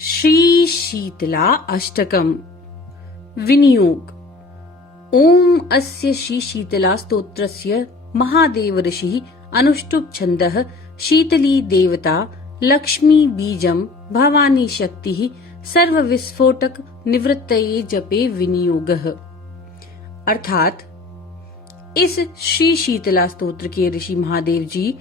श्री शीतला अष्टकम् विनियोग। ओम अस्य श्री शीतला स्तोत्रस्य महादेव ऋषिः अनुष्टुप् छन्दः शीतली देवता लक्ष्मी बीजम भवानी शक्तिः सर्व विस्फोटक निवृत्तये जपे विनियोगः। अर्थात इस श्री शीतला स्तोत्र के ऋषि महादेव जी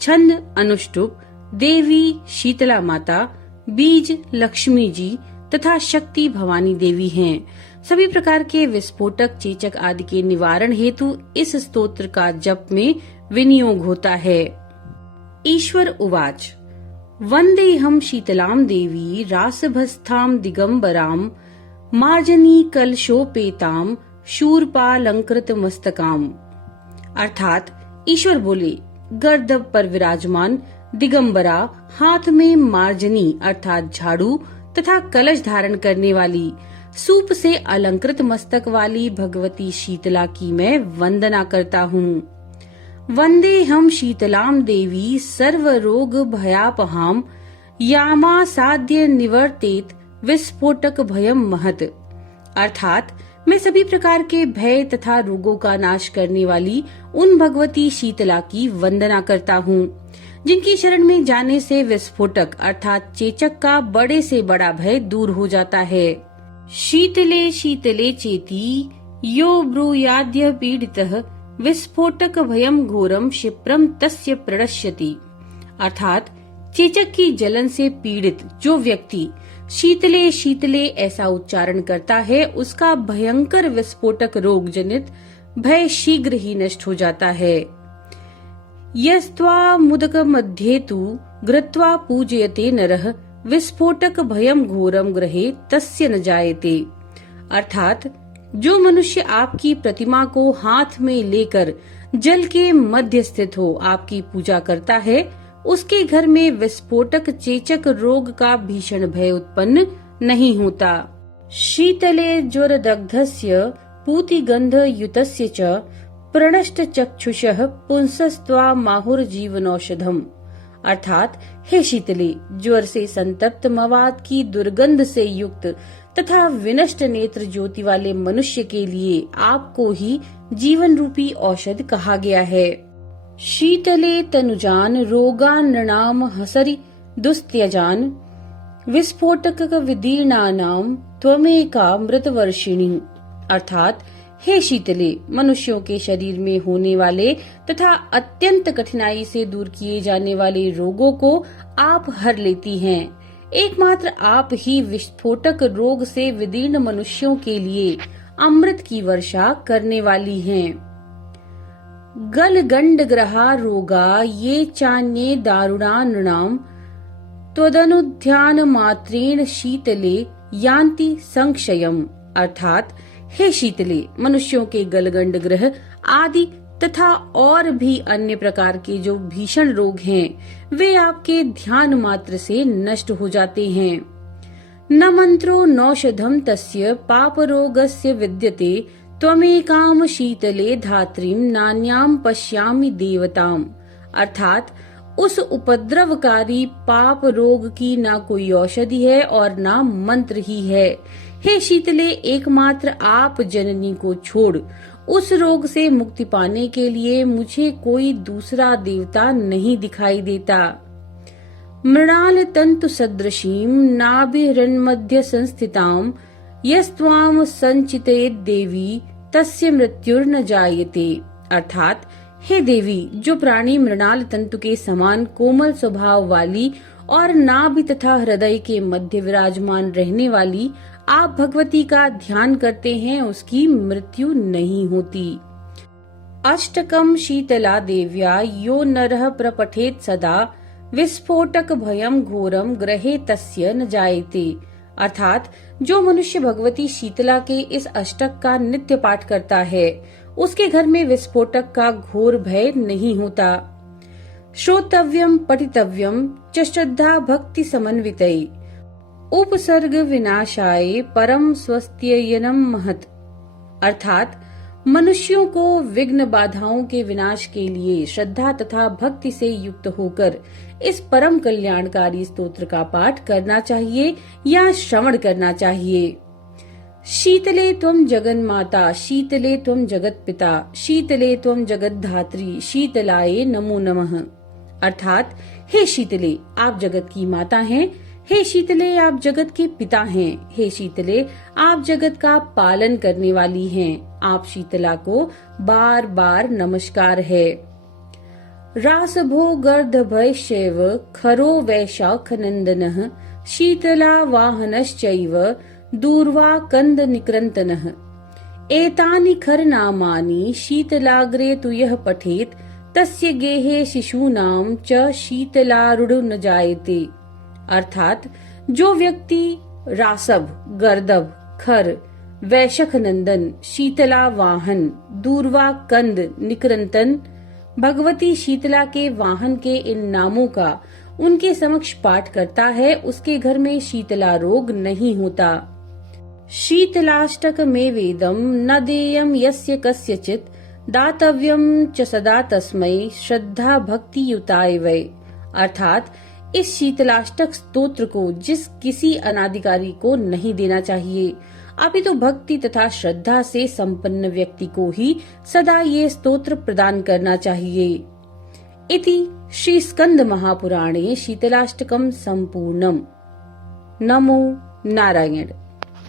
छंद अनुष्टुप, देवी शीतला माता, बीज लक्ष्मी जी तथा शक्ति भवानी देवी हैं। सभी प्रकार के विस्फोटक, चेचक आदि के निवारण हेतु इस स्तोत्र का जप में विनियोग होता है। ईश्वर उवाच वंदेहम शीतलाम देवी रासभस्थाम दिगंबराम मार्जनी कलशोपेताम शूरपालंकृत मस्तकाम। अर्थात ईश्वर बोले, गर्दभ पर विराजमान दिगंबरा, हाथ में मार्जनी अर्थात झाड़ू तथा कलश धारण करने वाली, सूप से अलंकृत मस्तक वाली भगवती शीतला की मैं वंदना करता हूँ। वंदे हम शीतलाम देवी सर्व रोग भयापहाम यामा साध्य निवर्तेत विस्फोटक भयम महत। अर्थात मैं सभी प्रकार के भय तथा रोगों का नाश करने वाली उन भगवती शीतला की वंदना करता हूँ, जिनकी शरण में जाने से विस्फोटक अर्थात चेचक का बड़े से बड़ा भय दूर हो जाता है। शीतले शीतले चेती यो ब्रूयाद्य पीड़ितः विस्फोटक भयम घोरम क्षिप्रम तस्य प्रणश्यति। अर्थात चेचक की जलन से पीड़ित जो व्यक्ति शीतले शीतले ऐसा उच्चारण करता है, उसका भयंकर विस्फोटक रोग जनित भय शीघ्र ही नष्ट हो जाता है। यस्त्वा मुदक मध्ये तु घृत्वा पूजयते नरः विस्फोटक भयम घोरम ग्रहे तस्य न जायते। अर्थात जो मनुष्य आपकी प्रतिमा को हाथ में लेकर जल के मध्य स्थित हो आपकी पूजा करता है, उसके घर में विस्फोटक चेचक रोग का भीषण भय उत्पन्न नहीं होता। शीतले ज्वरदग्धस्य पूतिगंध युतस्य च प्रणष्ट चक्षुषः पुंसस्त्वा माहुर जीवनौषधम। अर्थात हे शीतले, ज्वर से संतप्त मवाद की दुर्गंध से युक्त तथा विनष्ट नेत्र ज्योति वाले मनुष्य के लिए आपको ही जीवन रूपी औषध कहा गया है। शीतले तनुजान रोगान नृणाम हसरि दुस्त्यजान विस्फोटक विदीर्णानाम त्वमेका मृतवर्षिणी। अर्थात हे शीतले, मनुष्यों के शरीर में होने वाले तथा अत्यंत कठिनाई से दूर किए जाने वाले रोगों को आप हर लेती हैं। एकमात्र आप ही विस्फोटक रोग से विदीर्ण मनुष्यों के लिए अमृत की वर्षा करने वाली हैं। गल गंड ग्रहा रोगा ये चान्ये दारुणा नृणाम त्वदनुध्यान मात्रेण शीतले यान्ति संक्षयम। अर्थात हे शीतले, मनुष्यों के गलगंड ग्रह आदि तथा और भी अन्य प्रकार के जो भीषण रोग हैं, वे आपके ध्यान मात्र से नष्ट हो जाते हैं। न मंत्रो नौषधम तस्य पाप रोगस्य विद्यते त्वमेकाम शीतले धात्रीम नान्याम पश्यामि देवताम। अर्थात उस उपद्रवकारी पाप रोग की ना कोई औषधि है और ना मंत्र ही है। हे शीतले, एकमात्र आप जननी को छोड़ उस रोग से मुक्ति पाने के लिए मुझे कोई दूसरा देवता नहीं दिखाई देता। मृणाल तंतु सदृशीम नाभिरन्मध्य संस्थिताम यस्त्वाम संचितेत देवी तस्य मृत्युर्न जायते। अर्थात हे देवी, जो प्राणी मृणाल तंतु के समान कोमल स्वभाव वाली और नाभि तथा हृदय के मध्य विराजमान रहने वाली आप भगवती का ध्यान करते हैं, उसकी मृत्यु नहीं होती। अष्टकम शीतला देव्या यो नरः प्रपठेत सदा विस्फोटक भयम घोरम ग्रहे तस्य न जायते। अर्थात जो मनुष्य भगवती शीतला के इस अष्टक का नित्य पाठ करता है, उसके घर में विस्फोटक का घोर भय नहीं होता। श्रोतव्यम पठितव्यम च श्रद्धा भक्ति समन्वितये उपसर्ग विनाशाय परम स्वस्त्ययनम महत्। अर्थात मनुष्यों को विघ्न बाधाओं के विनाश के लिए श्रद्धा तथा भक्ति से युक्त होकर इस परम कल्याणकारी स्तोत्र का पाठ करना चाहिए या श्रवण करना चाहिए। शीतले त्वं जगन्माता, शीतले त्वं जगत्पिता, शीतले त्वं जगद्धात्री, शीतलाये नमो नमः। अर्थात हे शीतले, आप जगत की माता हैं। हे शीतले, आप जगत के पिता हैं। हे शीतले, आप जगत का पालन करने वाली हैं। आप शीतला को बार बार नमस्कार है। रासभो गर्दभय शैव खरो वैशाख नंदनः, शीतला वाहनश्चैव दूर्वा कंद निकृन्तनः। एतानि खरनामानि शीतलाग्रे तु यः पठेत्, तस्य गेहे शिशूनां च शीतलारूढ़ न जायते। अर्थात जो व्यक्ति रासभ, गर्दभ, खर, वैशख नंदन, शीतला वाहन, दूर्वा कंद, निकृंतन, भगवती शीतला के वाहन के इन नामों का उनके समक्ष पाठ करता है, उसके घर में शीतला रोग नहीं होता। शीतलाष्टक में वेदम न देयम यस्य कस्यचित्, दातव्यम च सदा तस्मै श्रद्धा भक्ति युताय वै। अर्थात इस शीतलाष्टक स्तोत्र को जिस किसी अनाधिकारी को नहीं देना चाहिए, अपितु भक्ति तथा श्रद्धा से संपन्न व्यक्ति को ही सदा ये स्तोत्र प्रदान करना चाहिए। इति श्री स्कंद महापुराणे शीतलाष्टकम संपूर्णम। नमो नारायण।